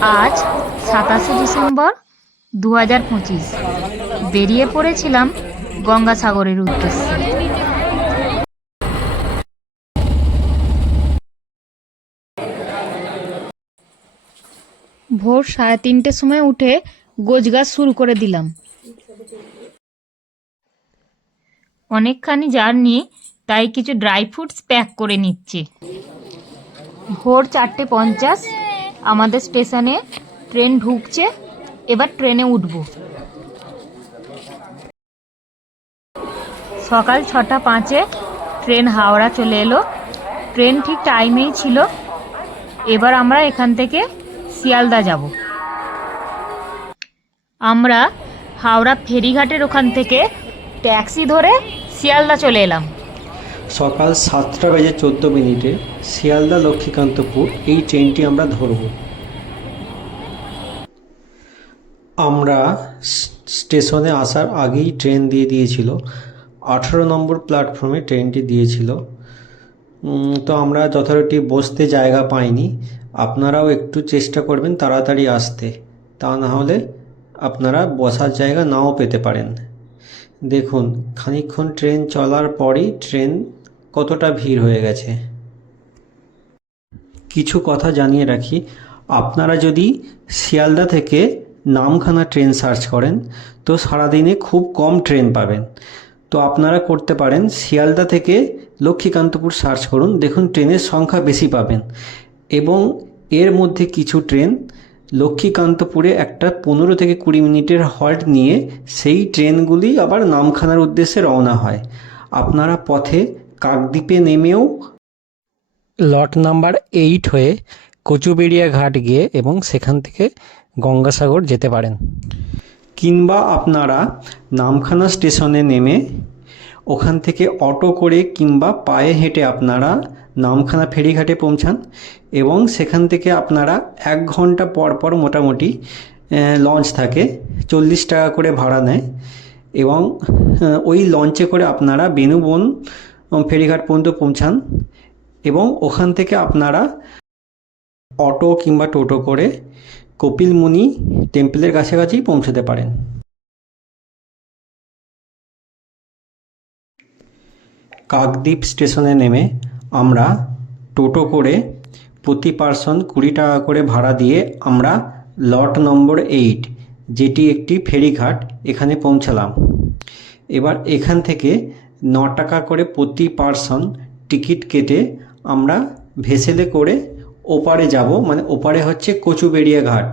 আজ 27 ডিসেম্বর 2025 বেরিয়ে পড়েছিলাম গঙ্গাসাগরের উদ্দেশ্যে। ভোর 3:30টার সময় উঠে গোছগাছ শুরু করে দিলাম। অনেকখানি জার্নি, তাই কিছু ড্রাই ফ্রুটস প্যাক করে নিচ্ছি। ভোর 4:50 আমাদের স্টেশনে ট্রেন ঢুকছে, এবার ট্রেনে উঠব। সকাল 6:05 ট্রেন হাওড়া চলে এলো। ট্রেন ঠিক টাইমেই ছিল। এবার আমরা এখান থেকে শিয়ালদা যাব। আমরা হাওড়া ফেরিঘাটের ওখান থেকে ট্যাক্সি ধরে শিয়ালদা চলে এলাম। সকাল 7:14 শিয়ালদা লক্ষ্মীকান্তপুর এই ট্রেনটি আমরা ধরব। আমরা স্টেশনে আসার আগেই ট্রেন দিয়ে দিয়েছিল। 18 নম্বর প্ল্যাটফর্মে ট্রেনটি দিয়েছিল। তো আমরা যথারীতি বসতে জায়গা পাইনি। আপনারাও একটু চেষ্টা করবেন তাড়াতাড়ি আসতে, তা না হলে আপনারা বসার জায়গা নাও পেতে পারেন। দেখুন, খানিকক্ষণ ট্রেন চলার পরই ট্রেন কতটা ভিড় হয়ে গেছে। কিছু কথা জানিয়ে রাখি, আপনারা যদি শিয়ালদা থেকে নামখানা ট্রেন সার্চ করেন তো সারাদিনে খুব কম ট্রেন পাবেন। তো আপনারা করতে পারেন শিয়ালদা থেকে লক্ষ্মীকান্তপুর সার্চ করুন, দেখুন ট্রেনের সংখ্যা বেশি পাবেন। এবং এর মধ্যে কিছু ট্রেন লক্ষ্মীকান্তপুরে একটা 15 থেকে 20 মিনিটের হল্ট নিয়ে সেই ট্রেনগুলি আবার নামখানার উদ্দেশ্যে রওনা হয়। আপনারা পথে কাকদ্বীপে নেমেও লট নাম্বার 8 হয়ে কচুবেড়িয়া ঘাট গিয়ে এবং সেখান থেকে গঙ্গাসাগর যেতে পারেন। কিংবা আপনারা নামখানা স্টেশনে নেমে ওখান থেকে অটো করে কিংবা পায়ে হেঁটে আপনারা নামখানা ফেরিঘাটে পৌঁছান এবং সেখান থেকে আপনারা 1 ঘন্টা পর পর মোটামুটি লঞ্চ থাকে, 40 টাকা করে ভাড়া নেয় এবং ওই লঞ্চে করে আপনারা বেনুবন ফেরিঘাট পর্যন্ত পৌঁছান এবং ওখান থেকে আপনারা অটো কিংবা টোটো করে কপিলমুনি টেম্পলের কাছাকাছি পৌঁছতে পারেন। কাকদ্বীপ স্টেশনে নেমে আমরা টোটো করে প্রতি পার্সন 20 টাকা করে ভাড়া দিয়ে আমরা লট নম্বর 8, যেটি একটি ফেরিঘাট, এখানে পৌঁছালাম। এবার এখান থেকে 9 টাকা করে প্রতি পার্সন টিকিট কেটে আমরা ভেসেলে করে ওপারে যাব, মানে ওপারে হচ্ছে কচুবেড়িয়া ঘাট।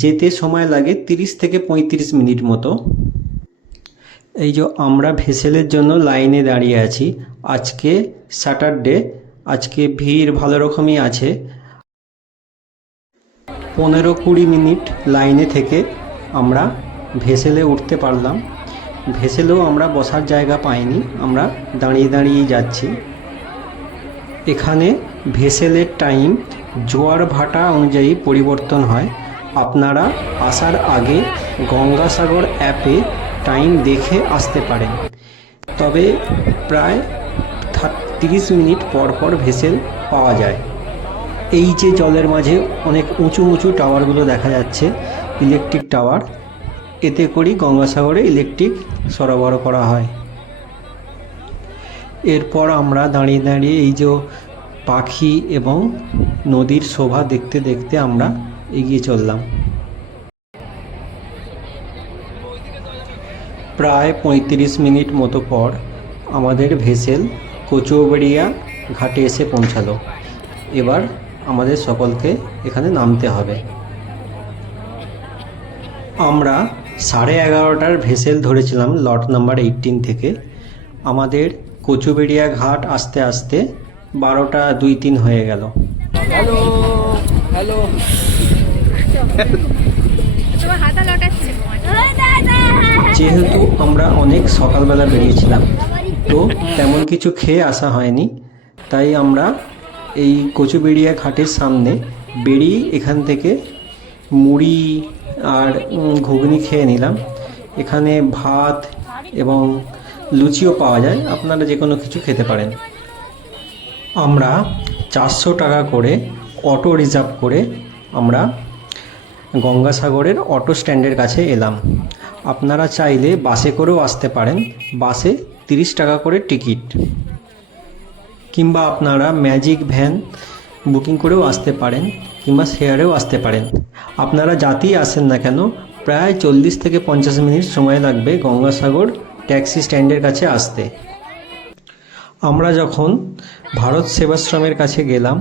যেতে সময় লাগে 30 থেকে 35 মিনিট মতো। এই যে আমরা ভেসেলের জন্য লাইনে দাঁড়িয়ে আছি। আজকে স্যাটারডে, আজকে ভিড় ভালো রকমই আছে। 15-20 মিনিট লাইনে থেকে আমরা ভেসেলে উঠতে পারলাম। ভেসেলেও আমরা বসার জায়গা পাইনি, আমরা দাঁড়িয়ে দাঁড়িয়েই যাচ্ছি। এখানে ভেসেলের টাইম জোয়ার ভাটা অনুযায়ী পরিবর্তন হয়। আপনারা আসার আগে গঙ্গাসাগর অ্যাপে টাইম দেখে আসতে পারেন। তবে প্রায় 30 মিনিট পর পর ভেসেল পাওয়া যায়। এই যে জলের মাঝে অনেক উঁচু উঁচু টাওয়ারগুলো দেখা যাচ্ছে, ইলেকট্রিক টাওয়ার, এতে করেই গঙ্গাসাগরে ইলেকট্রিক সরবরাহ করা হয়। এরপর আমরা দাঁড়িয়ে দাঁড়িয়ে এই যে পাখি এবং নদীর শোভা দেখতে দেখতে আমরা এগিয়ে চললাম। প্রায় 35 মিনিট মতো পর আমাদের ভেসেল কচুবেড়িয়া ঘাটে এসে পৌঁছালো। এবার আমাদের সকলকে এখানে নামতে হবে। আমরা 11:30টার ভেসেল ধরেছিলাম লট নাম্বার 18 থেকে। আমাদের কচুবেড়িয়া ঘাট আসতে আসতে 12টা 2-3 হয়ে গেল। হ্যালো হ্যালো, যেহেতু আমরা অনেক সকালবেলা বেরিয়েছিলাম তো তেমন কিছু খেয়ে আসা হয়নি, তাই আমরা এই কচুবেড়িয়া ঘাটের সামনে বেরিয়ে এখান থেকে মুড়ি আর ঘুগনি খেয়ে নিলাম। এখানে ভাত এবং লুচিও পাওয়া যায়, আপনারা যে কোনো কিছু খেতে পারেন। আমরা 400 টাকা করে অটো রিজার্ভ করে আমরা গঙ্গাসাগরের অটো স্ট্যান্ডের কাছে এলাম। আপনারা চাইলে বাসে করেও আসতে পারেন, বাসে 30 টাকা করে টিকিট, কিংবা আপনারা ম্যাজিক ভ্যান বুকিং করেও আসতে পারেন, কিংবা শেয়ারেও আসতে পারেন। আপনারা যাতেই আসেন না কেন প্রায় 40 থেকে 50 মিনিট সময় লাগবে গঙ্গাসাগর ট্যাক্সি স্ট্যান্ডের কাছে আসতে। আমরা যখন ভারত সেবাশ্রমের কাছে গেলাম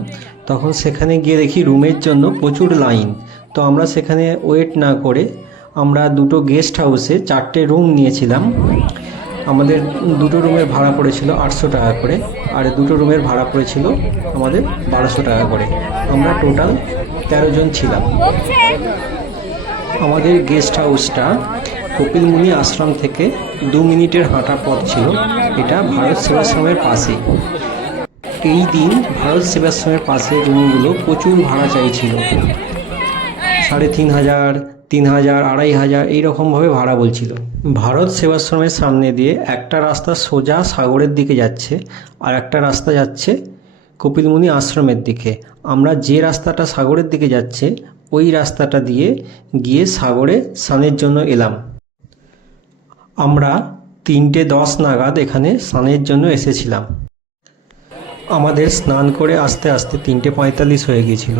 তখন সেখানে গিয়ে দেখি রুমের জন্য প্রচুর লাইন। তো আমরা সেখানে ওয়েট না করে আমরা দুটো গেস্ট হাউসে 4টে রুম নিয়েছিলাম। আমাদের দুটো রুমের ভাড়া পড়েছিল 800 টাকা করে, আর দুটো রুমের ভাড়া পড়েছিল আমাদের 1200 টাকা করে। আমরা টোটাল 13 জন ছিলাম। আমাদের গেস্ট হাউসটা কপিলমুনি আশ্রম থেকে 2 মিনিটের হাঁটা পথ ছিল। এটা ভারত সেবাশ্রমের পাশেই। এই দিন ভারত সেবাশ্রমের পাশে রুমগুলো প্রচুর ভাড়া চাইছিল, 3500, 3000, 2500 এইরকমভাবে ভাড়া বলছিল। ভারত সেবাশ্রমের সামনে দিয়ে একটা রাস্তা সোজা সাগরের দিকে যাচ্ছে, আর একটা রাস্তা যাচ্ছে কপিলমুনি আশ্রমের দিকে। আমরা যে রাস্তাটা সাগরের দিকে যাচ্ছে ওই রাস্তাটা দিয়ে গিয়ে সাগরে স্নানের জন্য এলাম। আমরা 3:10 নাগাদ এখানে স্নানের জন্য এসেছিলাম। আমাদের স্নান করে আস্তে আস্তে 3:45 হয়ে গিয়েছিল।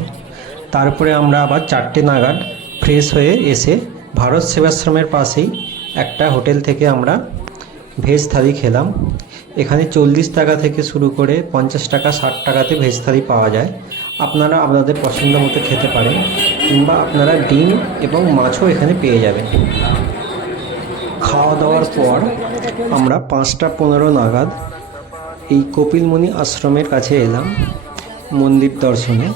তারপরে আমরা আবার 4টে নাগাদ ফ্রেশ হয়ে এসে ভারত সেবাশ্রমের পাশেই একটা হোটেল থেকে আমরা ভেজ থালি খেলাম। এখানে 40 টাকা থেকে শুরু করে 50 টাকা, 60 টাকাতে ভেজ থালি পাওয়া যায়। আপনারা আপনাদের পছন্দ মতো খেতে পারেন, কিংবা আপনারা ডিম এবং মাছও এখানে পেয়ে যাবেন। খাওয়া দাওয়ার পর আমরা 5:15 নাগাদ এই কপিলমুনি আশ্রমের কাছে এলাম মন্দির দর্শনে।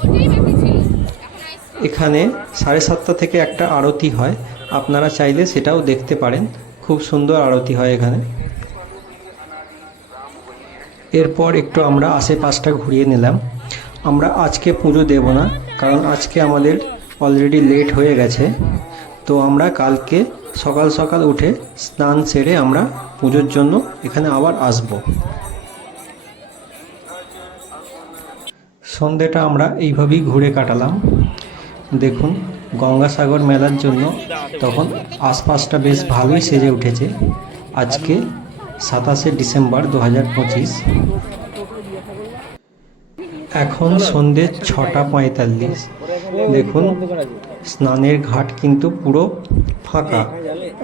এখানে 7:30 থেকে একটা আরতি হয়, আপনারা চাইলে সেটাও দেখতে পারেন। খুব সুন্দর আরতি হয় এখানে। এরপর একটু আমরা আশেপাশটা ঘুরিয়ে নিলাম। আমরা আজকে পুজো দেব না, কারণ আজকে আমাদের অলরেডি লেট হয়ে গেছে। তো আমরা কালকে সকাল সকাল উঠে স্নান সেরে আমরা পুজোর জন্য এখানে আবার আসব। সন্ধেটা আমরা এইভাবেই ঘুরে কাটালাম। দেখুন গঙ্গাসাগর মেলার জন্য তখন আশপাশটা বেশ ভালোই সেজে উঠেছে। আজকে 27শে ডিসেম্বর 2025। এখন সন্ধে 6:45। দেখুন স্নানের ঘাট কিন্তু পুরো ফাঁকা,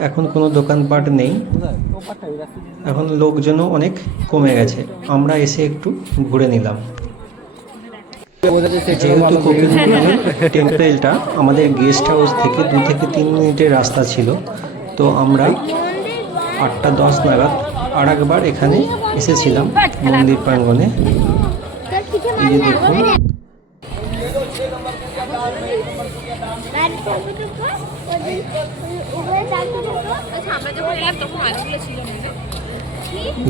এখন কোনো দোকানপাট নেই, এখন লোকজনও অনেক কমে গেছে। আমরা এসে একটু ঘুরে নিলাম। যেহেতু কপিলমুনি টেম্পেলটা আমাদের গেস্ট হাউস থেকে 2 থেকে 3 মিনিটের রাস্তা ছিল, তো আমরা 8:10 নাগাদ আর একবার এখানে এসেছিলাম মন্দির প্রাঙ্গণে। এই যে দেখুন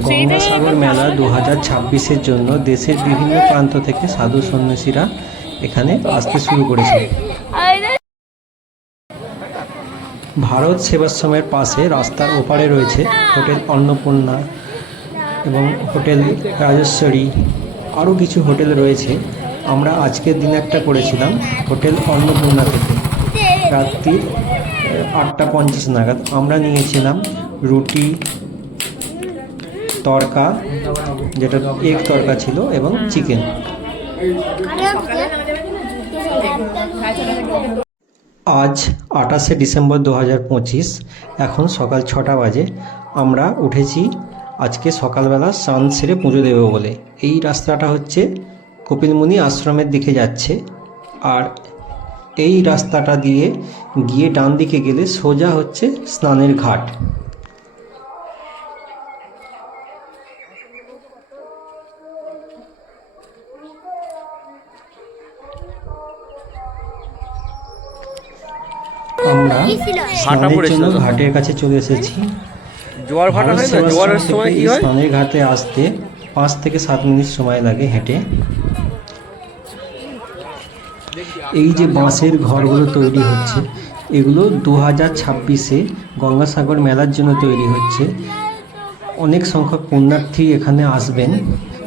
গঙ্গাসাগর মেলা 2026-এর জন্য দেশের বিভিন্ন প্রান্ত থেকে সাধু সন্ন্যাসীরা এখানে আসতে শুরু করেছে। ভারত সেবাশ্রমের পাশে রাস্তার ওপারে রয়েছে হোটেল অন্নপূর্ণা এবং হোটেল রাজেশ্বরী, আরও কিছু হোটেল রয়েছে। আমরা আজকের দিন একটা করেছিলাম হোটেল অন্নপূর্ণা থেকে, রাত্রি 8:50 নাগাদ। আমরা নিয়েছিলাম রুটি, তড়কা, যেটা এগ তড়কা ছিল, এবং চিকেন। আজ 28শে ডিসেম্বর 2025। এখন সকাল 6টা বাজে। আমরা উঠেছি আজকে সকালবেলা স্নান সেরে পুজো দেব বলে। এই রাস্তাটা হচ্ছে কপিলমুনি আশ্রমের দিকে যাচ্ছে, আর এই রাস্তাটা দিয়ে গিয়ে ডান দিকে গেলে সোজা হচ্ছে স্নানের ঘাট। আমরা স্নানের জন্য ঘাটের কাছে চলে এসেছি। জোয়ার ভাটা হয় না, জোয়ারের সময় কি হয়? স্নানের ঘাটে আসতে 5 থেকে 7 মিনিট সময় লাগে হেঁটে। এই যে বাঁশের ঘরগুলো তৈরি হচ্ছে, এগুলো 2026-এ গঙ্গাসাগর মেলার জন্য তৈরি হচ্ছে। অনেক সংখ্যক পুণ্যার্থী এখানে আসবেন,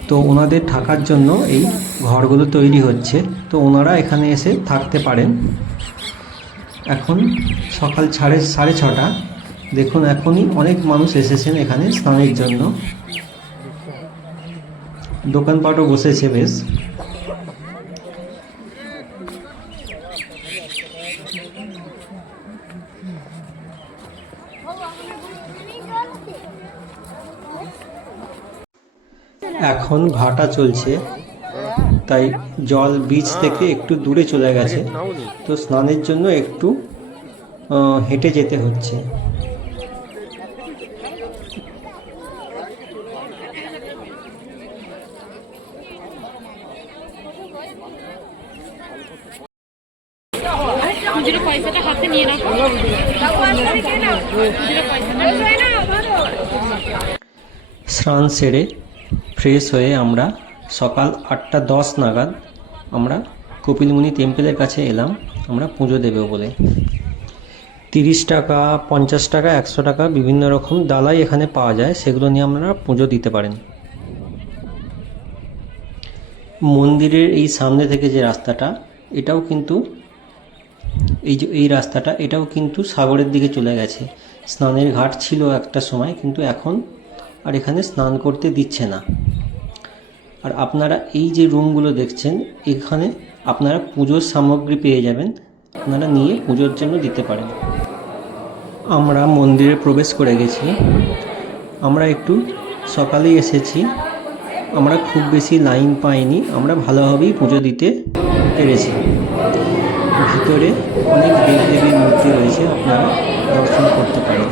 তো ওনাদের থাকার জন্য এই ঘরগুলো তৈরি হচ্ছে। তো ওনারা এখানে এসে থাকতে পারেন। এখন সকাল 6:30। দেখুন এখনই অনেক মানুষ এসেছেন এখানে স্নানের জন্য। দোকানপাটও বসেছে বেশ। এখন ভাটা চলছে, তাই জল বিচ থেকে একটু দূরে চলে গেছে, তো স্নানের জন্য একটু হেঁটে যেতে হচ্ছে। স্নান সেরে ফ্রেশ হয়ে আমরা সকাল 8:10 নাগাদ আমরা কপিলমুনি টেম্পলের কাছে এলাম আমরা পুজো দেবো বলে। 30 টাকা, 50 টাকা, 100 টাকা বিভিন্ন রকম ডালাই এখানে পাওয়া যায়, সেগুলো নিয়ে আপনারা পুজো দিতে পারেন। মন্দিরের এই সামনে থেকে যে রাস্তাটা, এটাও কিন্তু এই রাস্তাটা এটাও কিন্তু সাগরের দিকে চলে গেছে। স্নানের ঘাট ছিল একটা সময়, কিন্তু এখন আর এখানে স্নান করতে দিচ্ছে না। আর আপনারা এই যে রুমগুলো দেখছেন, এখানে আপনারা পুজোর সামগ্রী পেয়ে যাবেন, আপনারা নিয়ে পুজোর জন্য দিতে পারেন। আমরা মন্দিরে প্রবেশ করে গেছি। আমরা একটু সকালেই এসেছি, আমরা খুব বেশি লাইন পাইনি, আমরা ভালোভাবেই পুজো দিতে পেরেছি। ভিতরে অনেক দেবদেবীর মূর্তি রয়েছে, আপনারা দর্শন করতে পারেন।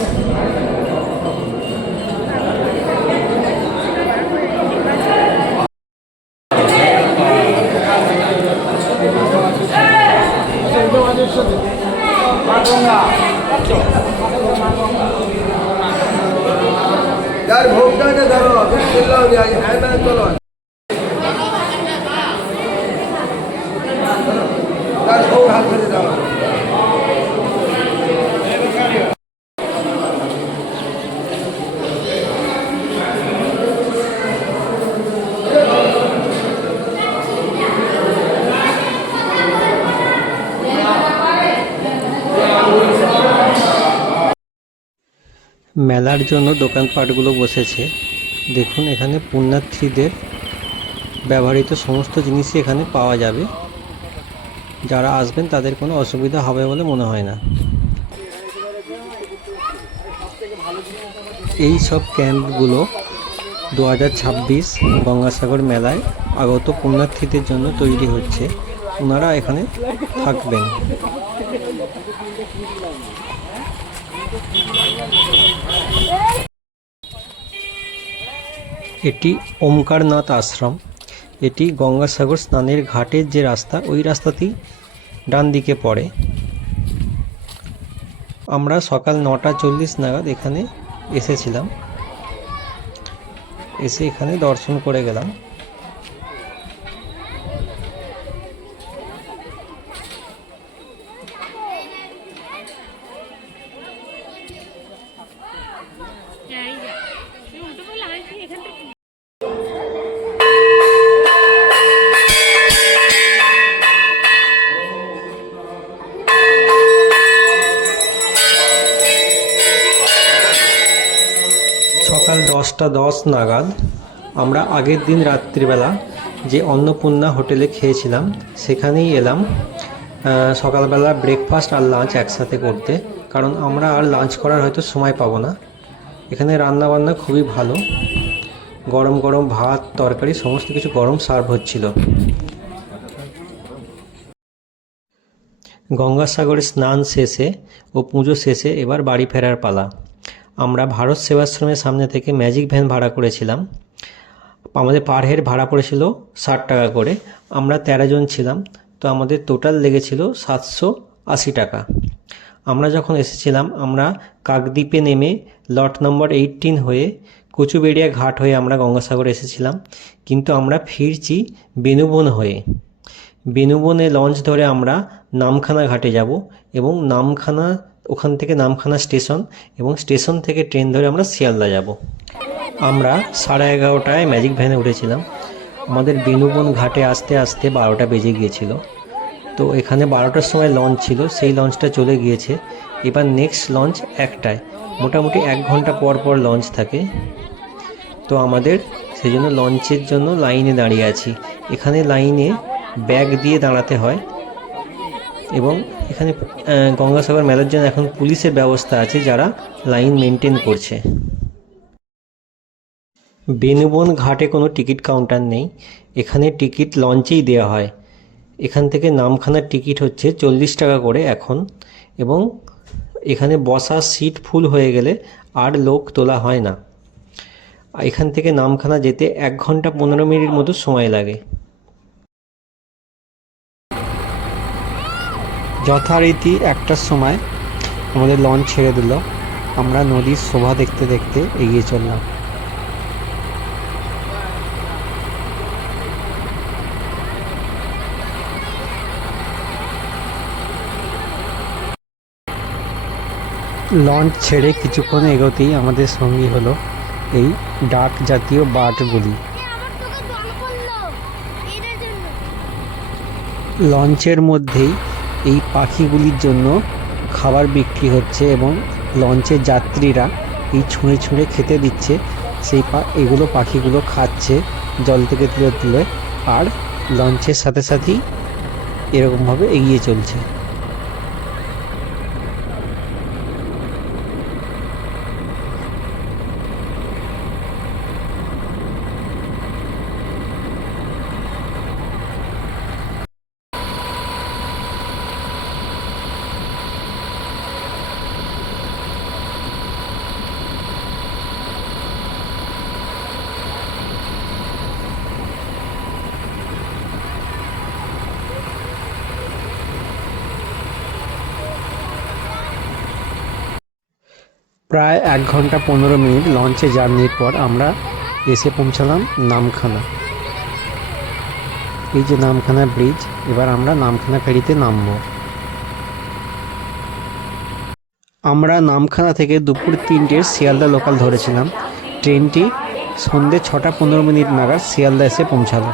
यार भोगता है धरो बिस्मिल्लाह हो जाए है मैं चलो यार भोग हाथ में जाओ। মেলার জন্য দোকানপাটগুলো বসেছে। দেখুন এখানে পুণ্যার্থীদের ব্যবহৃত সমস্ত জিনিসই এখানে পাওয়া যাবে। যারা আসবেন তাদের কোনো অসুবিধা হবে বলে মনে হয় না। এই সব ক্যাম্পগুলো 2026 গঙ্গাসাগর মেলায় আগত পুণ্যার্থীদের জন্য তৈরি হচ্ছে, ওনারা এখানে থাকবেন। এটি ওমকারনাথ আশ্রম। এটি গঙ্গাসাগর স্নানের ঘাটের যে রাস্তা, ওই রাস্তাতেই ডান দিকে পড়ে। আমরা সকাল 9:40 নাগাদ এখানে এসেছিলাম, এসে এখানে দর্শন করে গেলাম। সকাল 10:10 নাগাদ আমরা আগের দিন রাত্রিবেলা যে অন্নপূর্ণা হোটেলে খেয়েছিলাম সেখানেই এলাম সকালবেলা ব্রেকফাস্ট আর লাঞ্চ একসাথে করতে, কারণ আমরা আর লাঞ্চ করার হয়তো সময় পাবো না। এখানে রান্নাবান্না খুবই ভালো, গরম গরম ভাত তরকারি সমস্ত কিছু গরম সার্ভ হচ্ছিল। গঙ্গাসাগরে স্নান শেষে ও পুজো শেষে এবার বাড়ি ফেরার পালা। আমরা ভারত সেবাশ্রমের সামনে থেকে ম্যাজিক ভ্যান ভাড়া করেছিলাম। আমাদের পার হেড ভাড়া পড়েছিল 60 টাকা করে। আমরা 13 জন ছিলাম, তো আমাদের টোটাল লেগেছিল 780 টাকা। আমরা যখন এসেছিলাম আমরা কাকদ্বীপে নেমে লট নম্বর 18 হয়ে কচুবেড়িয়া ঘাট হয়ে আমরা গঙ্গাসাগর এসেছিলাম, কিন্তু আমরা ফিরছি বেনুবন হয়ে। বেনুবনে লঞ্চ ধরে আমরা নামখানা ঘাটে যাব এবং ওখান থেকে নামখানা স্টেশন এবং স্টেশন থেকে ট্রেন ধরে আমরা শিয়ালদা যাব। আমরা 11:30টায় ম্যাজিক ভ্যানে উঠেছিলাম। আমাদের বেনুবন ঘাটে আসতে আসতে 12টা বেজে গিয়েছিল। তো এখানে 12টার সময় লঞ্চ ছিল, সেই লঞ্চটা চলে গিয়েছে। এবার নেক্সট লঞ্চ 1টায়, মোটামুটি 1 ঘন্টা পর পর লঞ্চ থাকে। তো আমাদের সেই জন্য লঞ্চের জন্য লাইনে দাঁড়িয়ে আছি। এখানে লাইনে ব্যাগ দিয়ে দাঁড়াতে হয় এবং এখানে গঙ্গাসাগর মেলার জন্য এখন পুলিশের ব্যবস্থা আছে যারা লাইন মেনটেন করছে। বেনুবন ঘাটে কোনো টিকিট কাউন্টার নেই, এখানে টিকিট লঞ্চেই দেওয়া হয়। এখান থেকে নামখানার টিকিট হচ্ছে 40 টাকা করে এখন, এবং এখানে বসার সিট ফুল হয়ে গেলে আর লোক তোলা হয় না। এখান থেকে নামখানা যেতে 1 ঘন্টা 15 মিনিট মতো সময় লাগে। যথারীতি 1টার সময় আমাদের লঞ্চ ছেড়ে দিল। আমরা নদীর শোভা দেখতে দেখতে এগিয়ে চললাম। লঞ্চ ছেড়ে কিছুক্ষণ এগোতেই আমাদের সঙ্গী হলো এই ডাক জাতীয় বার্ডগুলি। লঞ্চের মধ্যেই এই পাখিগুলির জন্য খাবার বিক্রি হচ্ছে এবং লঞ্চের যাত্রীরা এই ছুঁড়ে ছুঁড়ে খেতে দিচ্ছে। এগুলো পাখিগুলো খাচ্ছে জল থেকে তুলে তুলে, আর লঞ্চের সাথে সাথেই এরকমভাবে এগিয়ে চলছে। প্রায় 1 ঘন্টা 15 মিনিট লঞ্চে জার্নির পর আমরা এসে পৌঁছালাম নামখানা। এই যে নামখানা ব্রিজ, এবার আমরা নামখানা ফেরিতে নামবো। আমরা নামখানা থেকে দুপুর 3টের শিয়ালদা লোকাল ধরেছিলাম। ট্রেনটি সন্ধ্যে 6টা 15 মিনিট নাগাদ শিয়ালদা এসে পৌঁছালো।